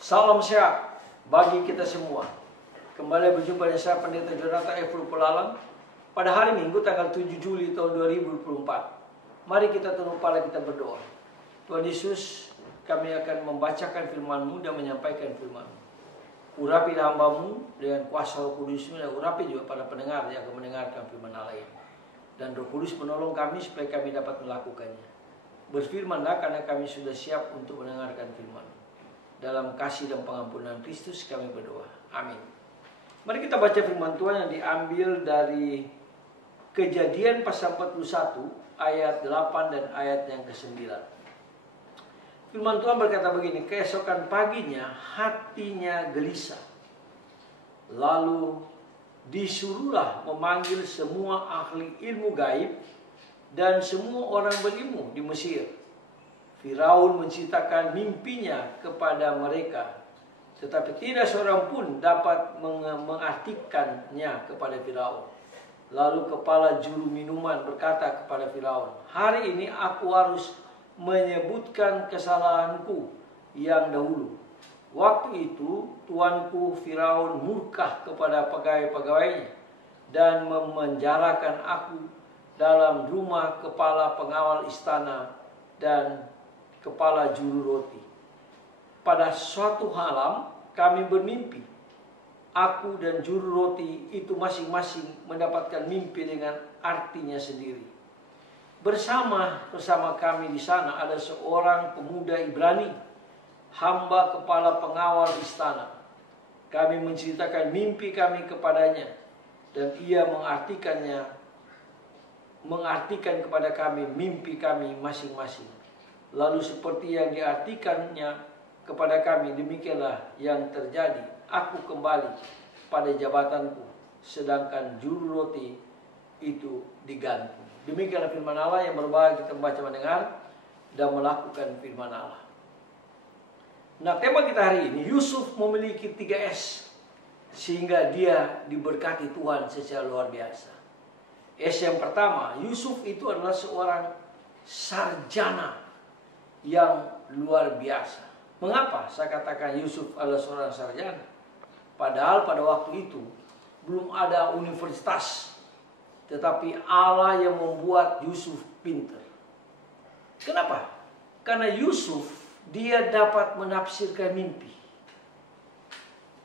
Salam sehat bagi kita semua. Kembali berjumpa dengan saya Pendeta Jonathan Efru Pelalang pada hari Minggu tanggal 7 Juli tahun 2024. Mari kita tunduk kepala, kita berdoa. Tuhan Yesus, kami akan membacakan firman-Mu dan menyampaikan firman-Mu. Urapi hamba-Mu dengan kuasa Roh Kudus-Mu dan urapi juga para pendengar yang akan mendengarkan firman Allah ini. Dan Roh Kudus menolong kami supaya kami dapat melakukannya. Berfirmanlah karena kami sudah siap untuk mendengarkan firman-Mu. Dalam kasih dan pengampunan Kristus kami berdoa. Amin. Mari kita baca firman Tuhan yang diambil dari Kejadian pasal 41 ayat 8 dan ayat yang ke-9. Firman Tuhan berkata begini, keesokan paginya hatinya gelisah. Lalu disuruhlah memanggil semua ahli ilmu gaib dan semua orang berilmu di Mesir. Firaun menceritakan mimpinya kepada mereka, tetapi tidak seorang pun dapat mengartikannya kepada Firaun. Lalu kepala juru minuman berkata kepada Firaun, hari ini aku harus menyebutkan kesalahanku yang dahulu. Waktu itu tuanku Firaun murka kepada pegawai-pegawainya dan memenjarakan aku dalam rumah kepala pengawal istana dan kepala juru roti. Pada suatu malam kami bermimpi. Aku dan juru roti itu masing-masing mendapatkan mimpi dengan artinya sendiri. Bersama kami di sana ada seorang pemuda Ibrani, hamba kepala pengawal istana. Kami menceritakan mimpi kami kepadanya dan ia mengartikan kepada kami mimpi kami masing-masing. Lalu seperti yang diartikannya kepada kami, demikianlah yang terjadi. Aku kembali pada jabatanku, sedangkan juru roti itu digantung. Demikianlah firman Allah yang berbahaya kita membaca, mendengar, dan melakukan firman Allah. Nah, tema kita hari ini, Yusuf memiliki 3S, sehingga dia diberkati Tuhan secara luar biasa. S yang pertama, Yusuf itu adalah seorang sarjana yang luar biasa. Mengapa saya katakan Yusuf adalah seorang sarjana? Padahal pada waktu itu belum ada universitas, tetapi Allah yang membuat Yusuf pintar. Kenapa? Karena Yusuf dia dapat menafsirkan mimpi.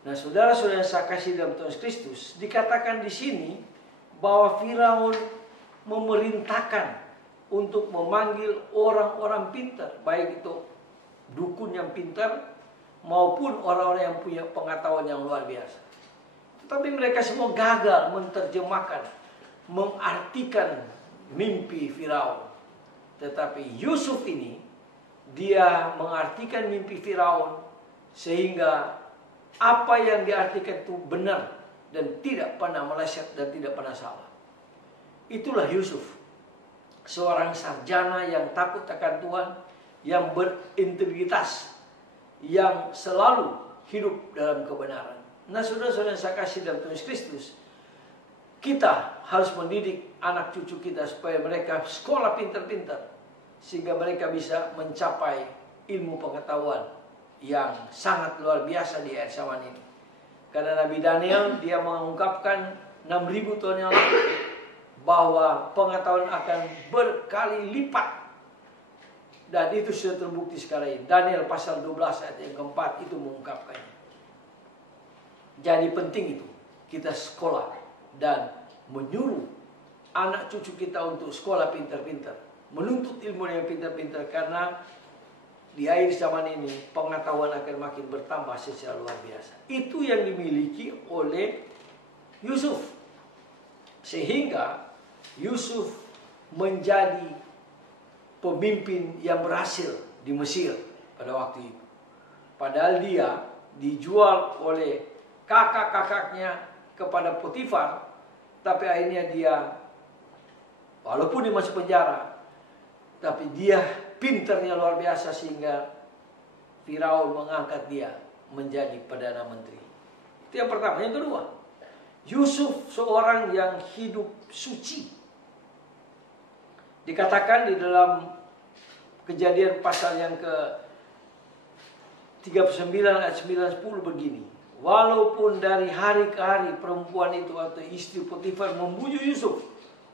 Nah, saudara-saudara yang saya kasih dalam Tuhan Kristus, dikatakan di sini bahwa Firaun memerintahkan untuk memanggil orang-orang pintar, baik itu dukun yang pintar maupun orang-orang yang punya pengetahuan yang luar biasa. Tetapi mereka semua gagal menerjemahkan, mengartikan mimpi Firaun. Tetapi Yusuf ini, dia mengartikan mimpi Firaun sehingga apa yang diartikan itu benar dan tidak pernah meleset dan tidak pernah salah. Itulah Yusuf, seorang sarjana yang takut akan Tuhan, yang berintegritas, yang selalu hidup dalam kebenaran. Nah, saudara-saudara yang saya kasih dalam Tuhan Kristus, kita harus mendidik anak cucu kita supaya mereka sekolah pintar-pintar, sehingga mereka bisa mencapai ilmu pengetahuan yang sangat luar biasa di akhir zaman ini. Karena Nabi Daniel dia mengungkapkan 6.000 tahun yang lalu bahwa pengetahuan akan berkali lipat. Dan itu sudah terbukti sekarang ini. Daniel pasal 12 ayat yang keempat itu mengungkapkannya. Jadi penting itu kita sekolah dan menyuruh anak cucu kita untuk sekolah pintar-pintar, menuntut ilmu yang pintar-pintar, karena di akhir zaman ini pengetahuan akan makin bertambah secara luar biasa. Itu yang dimiliki oleh Yusuf, sehingga Yusuf menjadi pemimpin yang berhasil di Mesir pada waktu itu. Padahal dia dijual oleh kakak-kakaknya kepada Potifar, tapi akhirnya dia, walaupun dia masuk penjara, tapi dia pintarnya luar biasa sehingga Firaun mengangkat dia menjadi Perdana Menteri. Itu yang pertama. Yang kedua, Yusuf seorang yang hidup suci. Dikatakan di dalam Kejadian pasal yang 39 ayat 9-10 begini. Walaupun dari hari ke hari perempuan itu atau istri Potifar membujuk Yusuf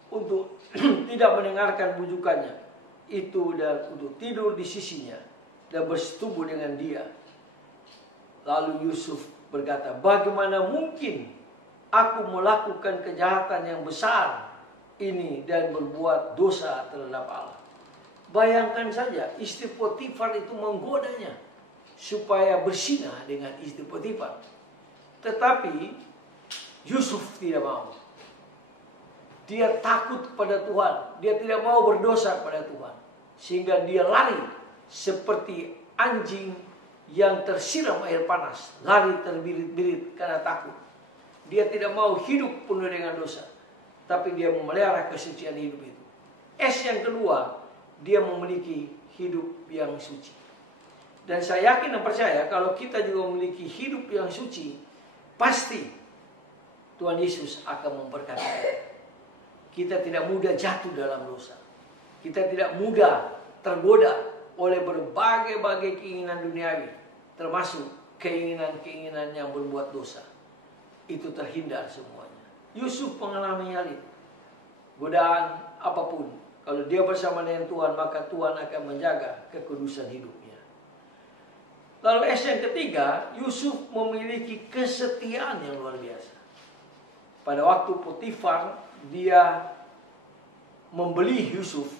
untuk tidak mendengarkan bujukannya itu dan untuk tidur di sisinya dan bersetubuh dengan dia. Lalu Yusuf berkata, bagaimana mungkin aku melakukan kejahatan yang besar ini dan berbuat dosa terhadap Allah. Bayangkan saja, istri Potifar itu menggodanya supaya bersinah dengan istri Potifar. Tetapi Yusuf tidak mau. Dia takut kepada Tuhan. Dia tidak mau berdosa kepada Tuhan. Sehingga dia lari seperti anjing yang tersiram air panas. Lari terbirit-birit karena takut. Dia tidak mau hidup penuh dengan dosa. Tapi dia memelihara kesucian hidup itu. Yang kedua, dia memiliki hidup yang suci. Dan saya yakin dan percaya kalau kita juga memiliki hidup yang suci, pasti Tuhan Yesus akan memberkati kita. Kita tidak mudah jatuh dalam dosa. Kita tidak mudah tergoda oleh berbagai-bagai keinginan duniawi, termasuk keinginan-keinginan yang berbuat dosa. Itu terhindar semuanya. Yusuf mengalami hal itu. Godaan apapun, kalau dia bersama dengan Tuhan, maka Tuhan akan menjaga kekudusan hidupnya. Lalu yang ketiga, Yusuf memiliki kesetiaan yang luar biasa. Pada waktu Potifar, dia membeli Yusuf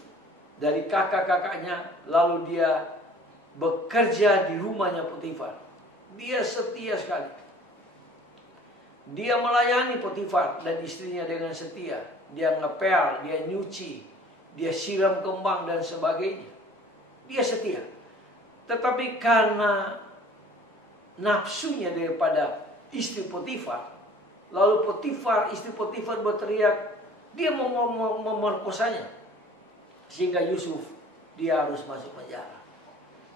dari kakak-kakaknya, lalu dia bekerja di rumahnya Potifar. Dia setia sekali. Dia melayani Potifar dan istrinya dengan setia. Dia ngepel, dia nyuci, dia siram kembang dan sebagainya. Dia setia. Tetapi karena nafsunya daripada istri Potifar, lalu istri Potifar berteriak, dia mau memerkosanya. Sehingga Yusuf, dia harus masuk penjara.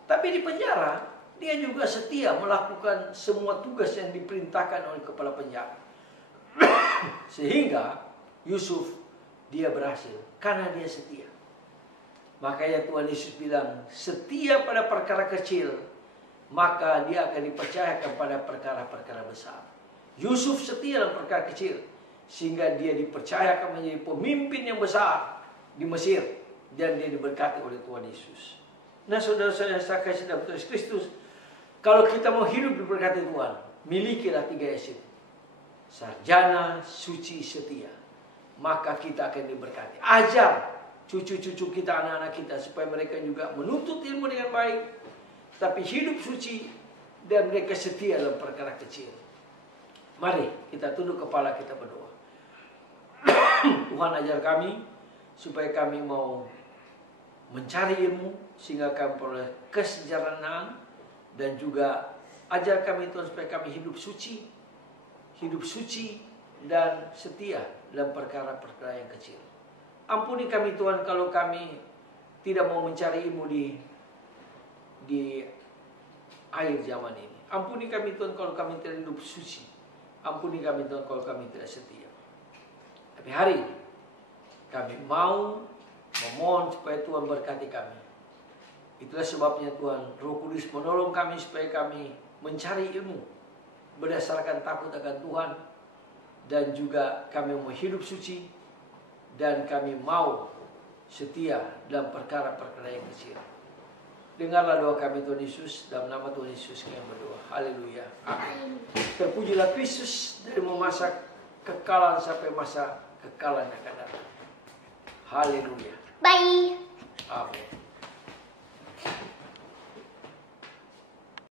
Tapi di penjara, dia juga setia melakukan semua tugas yang diperintahkan oleh kepala penjara. Sehingga Yusuf, dia berhasil karena dia setia. Makanya Tuhan Yesus bilang, setia pada perkara kecil, maka dia akan dipercayakan pada perkara-perkara besar. Yusuf setia dalam perkara kecil, sehingga dia dipercayakan menjadi pemimpin yang besar di Mesir, dan dia diberkati oleh Tuhan Yesus. Nah, saudara-saudara saya kasih dalam Tuhan Kristus, kalau kita mau hidup diberkati Tuhan, milikilah 3 S itu. Sarjana, suci, setia. Maka kita akan diberkati. Ajar cucu-cucu kita, anak-anak kita, supaya mereka juga menuntut ilmu dengan baik, tapi hidup suci, dan mereka setia dalam perkara kecil. Mari kita tunduk kepala, kita berdoa. Tuhan, ajar kami supaya kami mau mencari ilmu, sehingga kami peroleh kesejahteraan, dan juga ajar kami Tuhan supaya kami hidup suci dan setia dalam perkara-perkara yang kecil. Ampuni kami Tuhan kalau kami tidak mau mencari ilmu di akhir zaman ini. Ampuni kami Tuhan kalau kami tidak hidup suci. Ampuni kami Tuhan kalau kami tidak setia. Tapi hari ini kami mau memohon supaya Tuhan berkati kami. Itulah sebabnya Tuhan, Roh Kudus menolong kami supaya kami mencari ilmu berdasarkan takut akan Tuhan, dan juga kami mau hidup suci, dan kami mau setia dalam perkara-perkara yang kecil. Dengarlah doa kami Tuhan Yesus, dalam nama Tuhan Yesus kami berdoa. Haleluya. Amin. Terpujilah Kristus dari masa kekalan sampai masa kekalan yang akan datang. Haleluya. Bye. Amin.